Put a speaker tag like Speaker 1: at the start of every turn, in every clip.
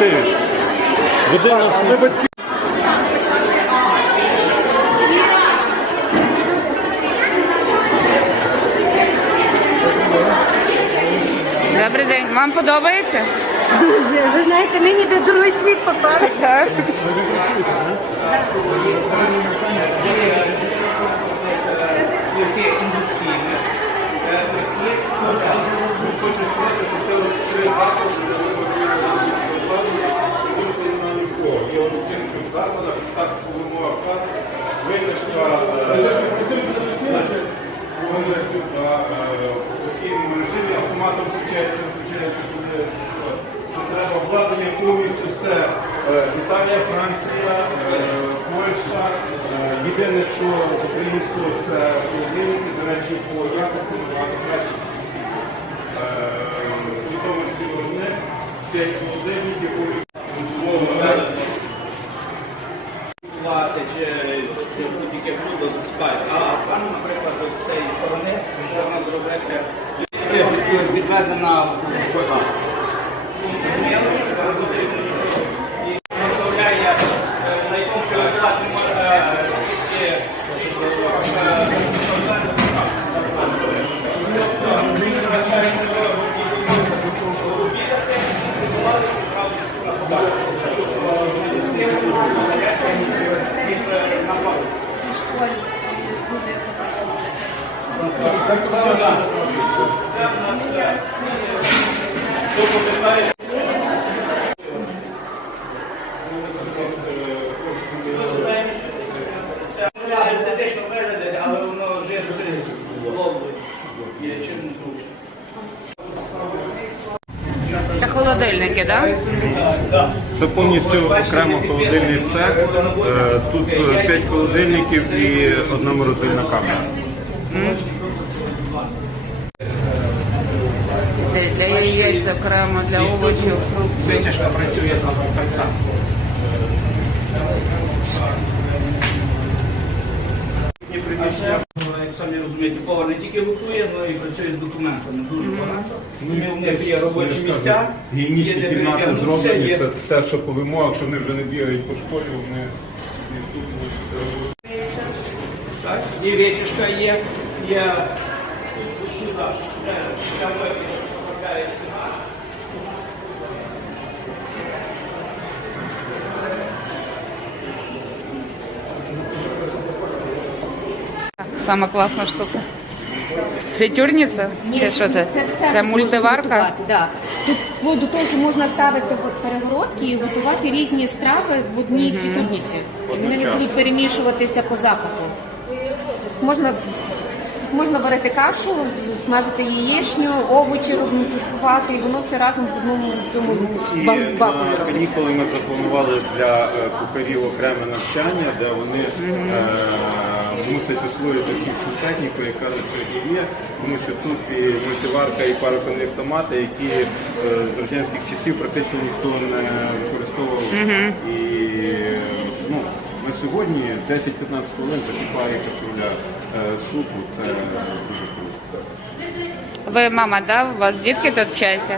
Speaker 1: Олексійович, води нас не батьки.
Speaker 2: Добрий день. Вам подобається?
Speaker 3: Дуже. Ви знаєте, ми ніби в другий світ попали.
Speaker 2: Так.
Speaker 4: Повністю все. Італія, Франція, Польща. Єдине, що з українського це холодильники, до речі, по якості набагато краще. Житомирські виробник, 5 холодильників, повністю.
Speaker 5: Плати чи чи будь-яке блюдо засипають. А там, наприклад, з цієї сторони, що вона зробити, відведена вода. І виготовляє е, найбільше обладнання, е, є, е, за те, що виглядає, але воно вже головою є чим не зручно.
Speaker 2: Це холодильники, так?
Speaker 1: Це повністю окремо холодильний цех. Е, Тут 5 холодильників і одна морозильна камера.
Speaker 2: Це для яєць окремо, для овочів.
Speaker 5: Витяжка працює так. Ні приміщення, повар не тільки готує, але і працює з документами. Дуже багато. У них є робочі місця.
Speaker 1: Гігієнічні
Speaker 5: є де
Speaker 1: кімнати зроблені. Це те, що по вимогах, що вони вже не бігають по школі, вони тут е,
Speaker 5: Так, і витяжка є, є сюди, де для
Speaker 2: Сама класна штука. Фритюрниця? Чи що це? Це мультиварка?
Speaker 3: Да. Тут вплоть до того, що можна ставити от перегородки і готувати різні страви в одній фітурниці. І вони не будуть перемішуватися по запаху. Можна, можна варити кашу, смажити яєчню, овочі тушкувати, і воно все разом в одному цьому
Speaker 1: І
Speaker 3: ба-
Speaker 1: на
Speaker 3: робиться.
Speaker 1: канікули ми запланували для е, кухарів окреме навчання, де вони е, мусять освоїти всю цю техніку, яка на сьогодні є, тому що тут і мультиварка, і пароконні автомати, які е, з радянських часів практично ніхто не використовував. І ну, на сьогодні 10-15 хвилин закипає кастрюля е, супу. Це дуже круто.
Speaker 2: Ви мама, да? У вас дітки тут вчаться?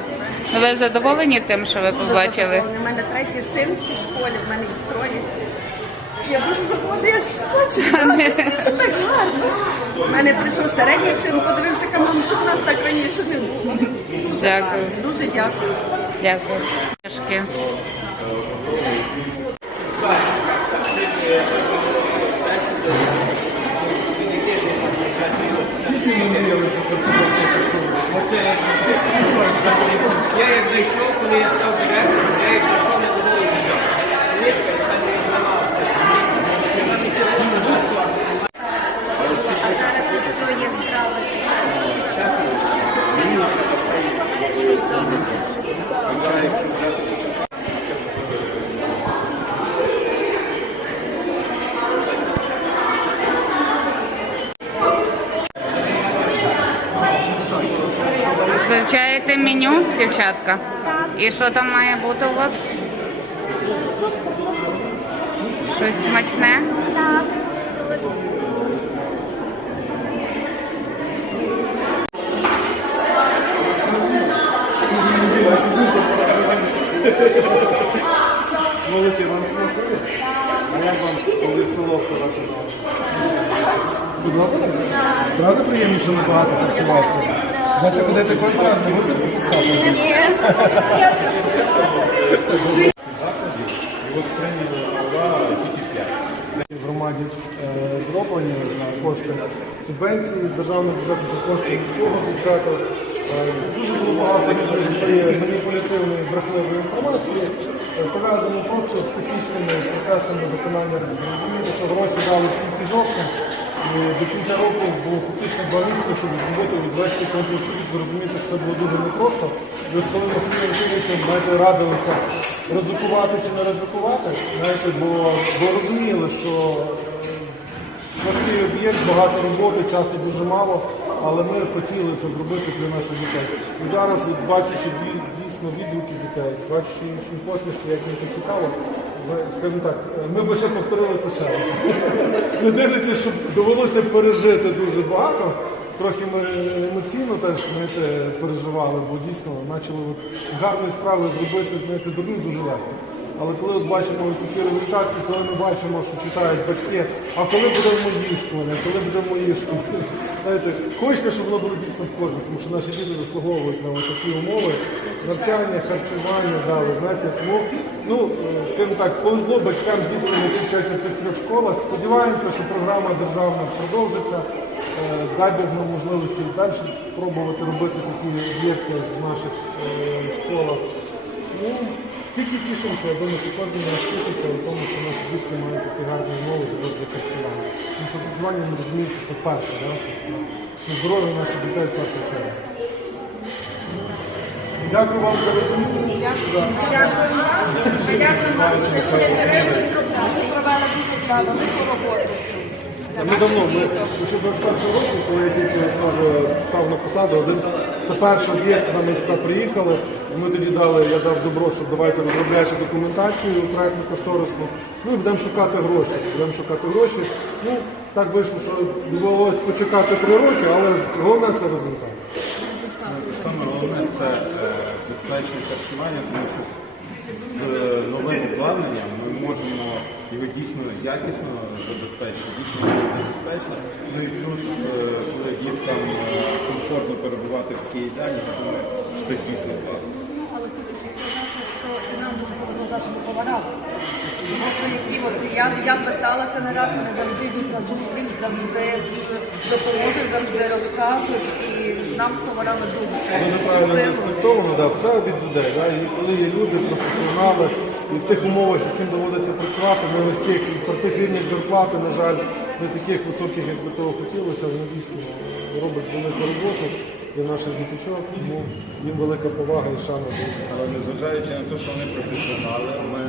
Speaker 2: Ну, Ви задоволені тим, що ви побачили?
Speaker 6: У мене третій син в цій школі, в мене їх троє. Я дуже задоволена, я ж хочу що так гарно. У мене прийшов середній син, подивився, яка мамчик, у нас так раніше не було. Дуже
Speaker 2: Дякую.
Speaker 6: гарно, Дуже дякую.
Speaker 2: Дякую. Книжки.
Speaker 5: Я як зайшов, коли я став директором, я як зайшов, не було нічого. Нитка, яка не зламалася.
Speaker 6: А зараз це все є справи.
Speaker 2: Вивчаєте меню, дівчатка? І що там має бути у вас? Щось смачне?
Speaker 4: Олексій, вам смакує? А як вам коли ваша? Сподобалося? Правда приємніше набагато харчуватися? Знаєте, ходити кожен раз не будете пропускати?
Speaker 1: закладів, і от прийняли тільки 5.
Speaker 4: В громаді е, зроблені на кошти субвенції з державного бюджету за кошти міського бюджету. Е, Дуже було багато маніпулятивної брехливої інформації, е, пов'язано просто з технічними процесами виконання. Розумієте, що гроші дали в кінці жовтня, до кінця року було фактично два щоб зробити відвести конкурс. Ви розумієте, що це було дуже непросто. Ви з знаєте, радилися ризикувати чи не ризикувати, знаєте, бо, бо розуміли, що важкий об'єкт, багато роботи, часу дуже мало, але ми хотіли це зробити для наших дітей. І зараз, бачачи дійсно відгуки дітей, бачачи їхні посмішки, як їм це цікаво, скажімо так, ми би ще повторили це ще раз. Не дивлячись, що довелося пережити дуже багато. Трохи ми емоційно теж знаєте, переживали, бо дійсно почали гарної справи зробити знаєте, дурні дуже легко. Але коли от бачимо ось такі результати, коли ми бачимо, що читають батьки, а коли буде в моїй школі, коли буде в моїй школі, знаєте, хочете, щоб воно було дійсно в кожному, тому що наші діти заслуговують на такі умови, навчання, харчування, да, ви знаєте, тому, ну, скажімо так, повезло батькам з дітками, які вчаться в цих трьох школах. Сподіваємося, що програма державна продовжиться. Е, Дай нам можливості далі пробувати робити такі об'єкти в наших е, школах. Ну, тільки тішимося, я думаю, що кожен нас тішиться в тому, що наші дітки мають такі гарні умови для харчування. Тому що харчування ми розуміємо, що це перше, да? Це здоров'я наших дітей в першу чергу. Дякую вам за розуміння.
Speaker 6: Дякую вам. Дякую вам, що директор зробили. Провели дуже роботу.
Speaker 4: Ми давно, ми ще 21 року, коли я тільки став на посаду, один це перший об'єкт, куди ми приїхали. Ми тоді дали, я дав добро, щоб давайте розробляючи документацію проєктну кошторисну. Ну і будемо шукати гроші. Будемо шукати гроші. Ну, так вийшло, що довелося почекати три роки, але головне це результат.
Speaker 1: Саме головне це е, безпечне харчування, тому що з новим обладнанням ми можемо його дійсно якісно забезпечити, дійсно безпечно. Ну і плюс, е, коли діткам е, комфортно перебувати в такій їдальні, то це дійсно класно.
Speaker 6: Але хочу ще сказати, що і нам дуже допомогла, що ми поварали. Тому що які от я, я зверталася не раз, вони завжди йдуть на зустріч, завжди допоможуть, завжди розкажуть. І нам з поварами дуже
Speaker 4: Дуже правильно
Speaker 6: важливо.
Speaker 4: відслідковано, да, все від людей. Да, і коли є люди, професіонали, і в тих умовах, яким доводиться працювати, не легких, і при тих рівнях зарплати, на жаль, не таких високих, як би того хотілося, вони дійсно роблять велику роботу для наших діточок, тому їм велика повага і шана.
Speaker 1: Але незважаючи на те, що вони професіонали, ми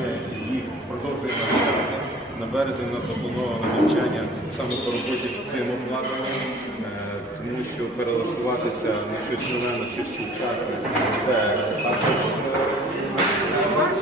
Speaker 1: їх продовжуємо навчати. На березі нас заплановано навчання саме по роботі з цим обладнанням, е, тому що перелаштуватися на щось нове, на щось сучасне, це також